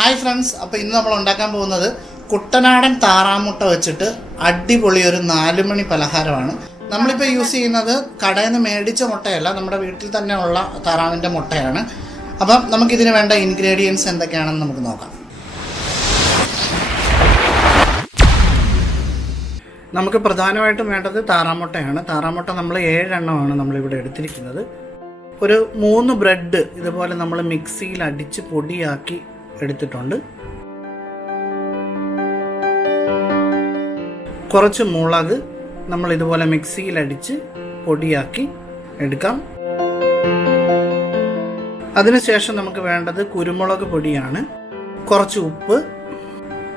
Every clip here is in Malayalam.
ഹായ് ഫ്രണ്ട്സ്, അപ്പോൾ ഇന്ന് നമ്മൾ ഉണ്ടാക്കാൻ പോകുന്നത് കുട്ടനാടൻ താറാമുട്ട വെച്ചിട്ട് അടിപൊളി ഒരു 4 മണി പലഹാരമാണ്. നമ്മളിപ്പോൾ യൂസ് ചെയ്യുന്നത് കടയിൽ നിന്ന് മേടിച്ച മുട്ടയല്ല, നമ്മുടെ വീട്ടിൽ തന്നെ ഉള്ള താറാവിൻ്റെ മുട്ടയാണ്. അപ്പം നമുക്കിതിന് വേണ്ട ഇൻഗ്രീഡിയൻസ് എന്തൊക്കെയാണെന്ന് നമുക്ക് നോക്കാം. നമുക്ക് പ്രധാനമായിട്ടും വേണ്ടത് താറാമുട്ടയാണ്. താറാമുട്ട നമ്മൾ 7 എണ്ണമാണ് നമ്മളിവിടെ എടുത്തിരിക്കുന്നത്. ഒരു 3 ബ്രെഡ് ഇതുപോലെ നമ്മൾ മിക്സിയിൽ അടിച്ച് പൊടിയാക്കി എടുത്തിട്ടുണ്ട്. കുറച്ച് മുളക് നമ്മൾ ഇതുപോലെ മിക്സിയിൽ അടിച്ച് പൊടിയാക്കി എടുക്കാം. അതിനുശേഷം നമുക്ക് വേണ്ടത് കുരുമുളക് പൊടിയാണ്, കുറച്ച് ഉപ്പ്,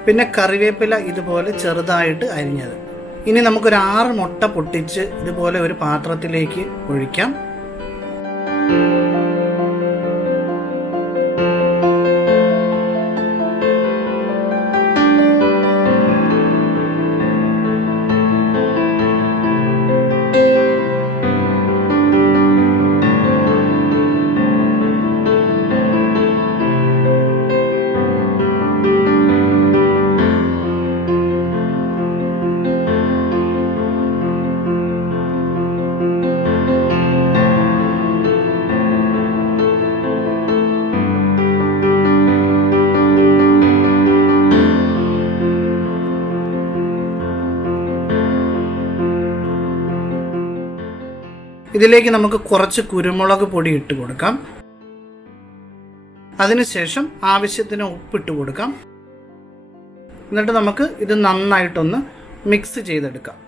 പിന്നെ കറിവേപ്പില ഇതുപോലെ ചെറുതായിട്ട് അരിഞ്ഞത്. ഇനി നമുക്കൊരു 6 മുട്ട പൊട്ടിച്ച് ഇതുപോലെ ഒരു പാത്രത്തിലേക്ക് ഒഴിക്കാം. ഇതിലേക്ക് നമുക്ക് കുറച്ച് കുരുമുളക് പൊടി ഇട്ട് കൊടുക്കാം. അതിനുശേഷം ആവശ്യത്തിന് ഉപ്പിട്ട് കൊടുക്കാം. എന്നിട്ട് നമുക്ക് ഇത് നന്നായിട്ടൊന്ന് മിക്സ് ചെയ്തെടുക്കാം.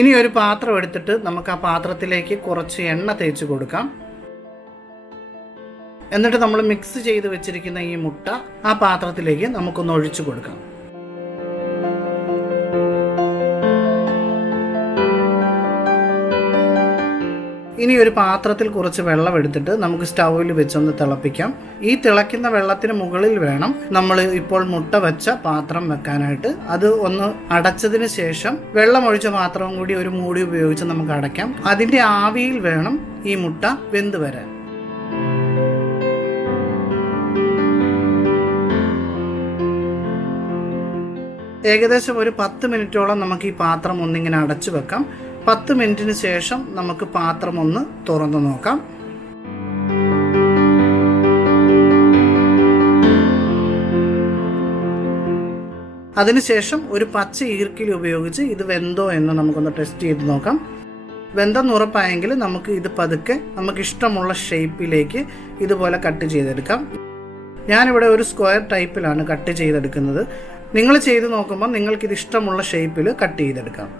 ഇനി ഒരു പാത്രം എടുത്തിട്ട് നമുക്ക് ആ പാത്രത്തിലേക്ക് കുറച്ച് എണ്ണ തേച്ച് കൊടുക്കാം. എന്നിട്ട് നമ്മൾ മിക്സ് ചെയ്ത് വെച്ചിരിക്കുന്ന ഈ മുട്ട ആ പാത്രത്തിലേക്ക് നമുക്കൊന്ന് ഒഴിച്ചു കൊടുക്കാം. ഇനി ഒരു പാത്രത്തിൽ കുറച്ച് വെള്ളം എടുത്തിട്ട് നമുക്ക് സ്റ്റൗവിൽ വെച്ചൊന്ന് തിളപ്പിക്കാം. ഈ തിളയ്ക്കുന്ന വെള്ളത്തിന് മുകളിൽ വേണം നമ്മൾ ഇപ്പോൾ മുട്ട വെച്ച പാത്രം വെക്കാനായിട്ട്. അത് ഒന്ന് അടച്ചതിന് ശേഷം വെള്ളം ഒഴിച്ച പാത്രവും കൂടി ഒരു മൂടി ഉപയോഗിച്ച് നമുക്ക് അടയ്ക്കാം. അതിൻ്റെ ആവിയിൽ വേണം ഈ മുട്ട വെന്ത് വരാൻ. ഏകദേശം ഒരു 10 മിനിറ്റോളം നമുക്ക് ഈ പാത്രം ഒന്നിങ്ങനെ അടച്ചു വെക്കാം. 10 മിനിറ്റിന് ശേഷം നമുക്ക് പാത്രം ഒന്ന് തുറന്നു നോക്കാം. അതിനുശേഷം ഒരു പച്ച ഈർക്കിൽ ഉപയോഗിച്ച് ഇത് വെന്തോ എന്ന് നമുക്കൊന്ന് ടെസ്റ്റ് ചെയ്ത് നോക്കാം. വെന്തെന്ന് ഉറപ്പായെങ്കിൽ നമുക്ക് ഇത് പതുക്കെ നമുക്കിഷ്ടമുള്ള ഷേപ്പിലേക്ക് ഇതുപോലെ കട്ട് ചെയ്തെടുക്കാം. ഞാനിവിടെ ഒരു സ്ക്വയർ ടൈപ്പിലാണ് കട്ട് ചെയ്തെടുക്കുന്നത്. നിങ്ങൾ ചെയ്ത് നോക്കുമ്പോൾ നിങ്ങൾക്കിത് ഇഷ്ടമുള്ള ഷേപ്പിൽ കട്ട് ചെയ്തെടുക്കാം.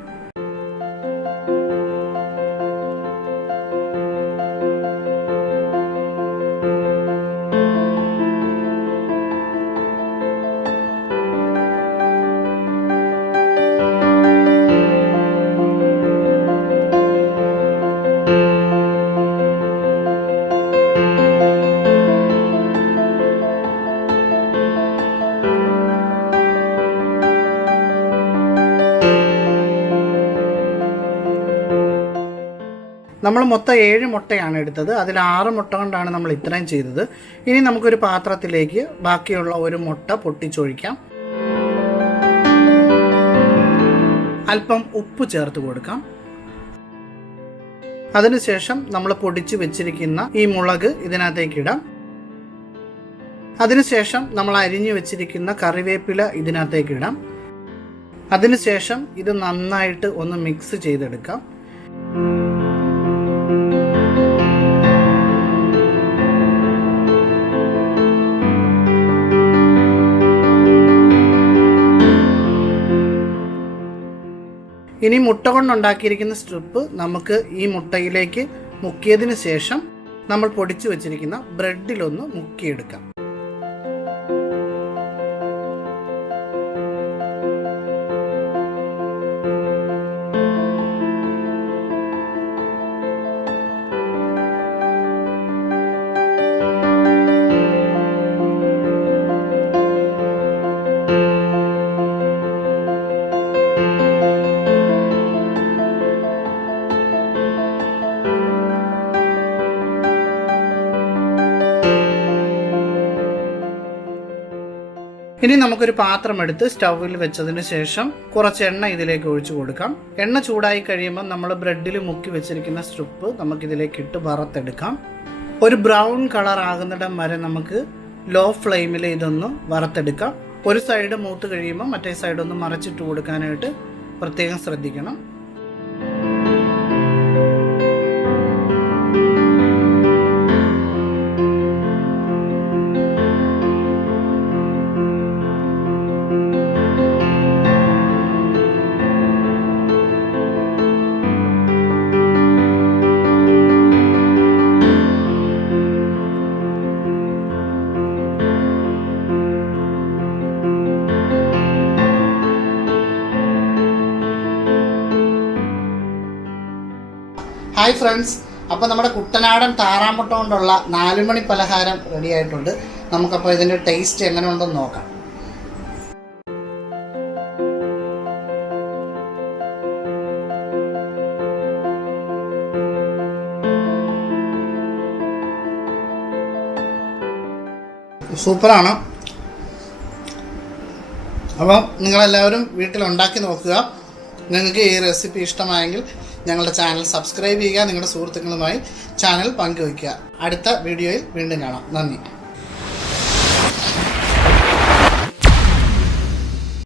നമ്മൾ മൊത്തം 7 മുട്ടയാണ് എടുത്തത്. അതിൽ 6 മുട്ട കൊണ്ടാണ് നമ്മൾ ഇത്രയും ചെയ്തത്. ഇനി നമുക്കൊരു പാത്രത്തിലേക്ക് ബാക്കിയുള്ള ഒരു മുട്ട പൊട്ടിച്ചൊഴിക്കാം. അല്പം ഉപ്പ് ചേർത്ത് കൊടുക്കാം. അതിനുശേഷം നമ്മൾ പൊടിച്ച് വെച്ചിരിക്കുന്ന ഈ മുളക് ഇതിനകത്തേക്ക് ഇടാം. അതിനുശേഷം നമ്മൾ അരിഞ്ഞു വെച്ചിരിക്കുന്ന കറിവേപ്പില ഇതിനകത്തേക്ക് ഇടാം. അതിനുശേഷം ഇത് നന്നായിട്ട് ഒന്ന് മിക്സ് ചെയ്തെടുക്കാം. ഇനി മുട്ട കൊണ്ടുണ്ടാക്കിയിരിക്കുന്ന സ്ട്രിപ്പ് നമുക്ക് ഈ മുട്ടയിലേക്ക് മുക്കിയതിന് ശേഷം നമ്മൾ പൊടിച്ചു വെച്ചിരിക്കുന്ന ബ്രെഡിലൊന്ന് മുക്കിയെടുക്കാം. ഇനി നമുക്കൊരു പാത്രം എടുത്ത് സ്റ്റൗവിൽ വെച്ചതിന് ശേഷം കുറച്ച് എണ്ണ ഇതിലേക്ക് ഒഴിച്ചു കൊടുക്കാം. എണ്ണ ചൂടായി കഴിയുമ്പോൾ നമ്മൾ ബ്രെഡിൽ മുക്കി വെച്ചിരിക്കുന്ന സ്ട്രിപ്പ് നമുക്കിതിലേക്ക് ഇട്ട് വറുത്തെടുക്കാം. ഒരു ബ്രൗൺ കളർ ആകുന്നിടം വരെ നമുക്ക് ലോ ഫ്ലെയിമിൽ ഇതൊന്ന് വറുത്തെടുക്കാം. ഒരു സൈഡ് മൂത്ത് കഴിയുമ്പോൾ മറ്റേ സൈഡ് ഒന്ന് മറച്ചിട്ട് കൊടുക്കാനായിട്ട് പ്രത്യേകം ശ്രദ്ധിക്കണം. ഹായ് ഫ്രണ്ട്സ്, അപ്പോൾ നമ്മുടെ കുട്ടനാടൻ താറാമുട്ട കൊണ്ടുള്ള 4 മണി പലഹാരം റെഡി ആയിട്ടുണ്ട്. നമുക്കപ്പോൾ ഇതിൻ്റെ ടേസ്റ്റ് എങ്ങനെ ഉണ്ടെന്ന് നോക്കാം. സൂപ്പറാണ്. അപ്പോൾ നിങ്ങളെല്ലാവരും വീട്ടിലുണ്ടാക്കി നോക്കുക. നിങ്ങൾക്ക് ഈ റെസിപ്പി ഇഷ്ടമായെങ്കിൽ ഞങ്ങളുടെ ചാനൽ സബ്സ്ക്രൈബ് ചെയ്യുക. നിങ്ങളുടെ സുഹൃത്തുക്കളുമായി ചാനൽ പങ്കുവയ്ക്കുക. അടുത്ത വീഡിയോയിൽ വീണ്ടും കാണാം. നന്ദി.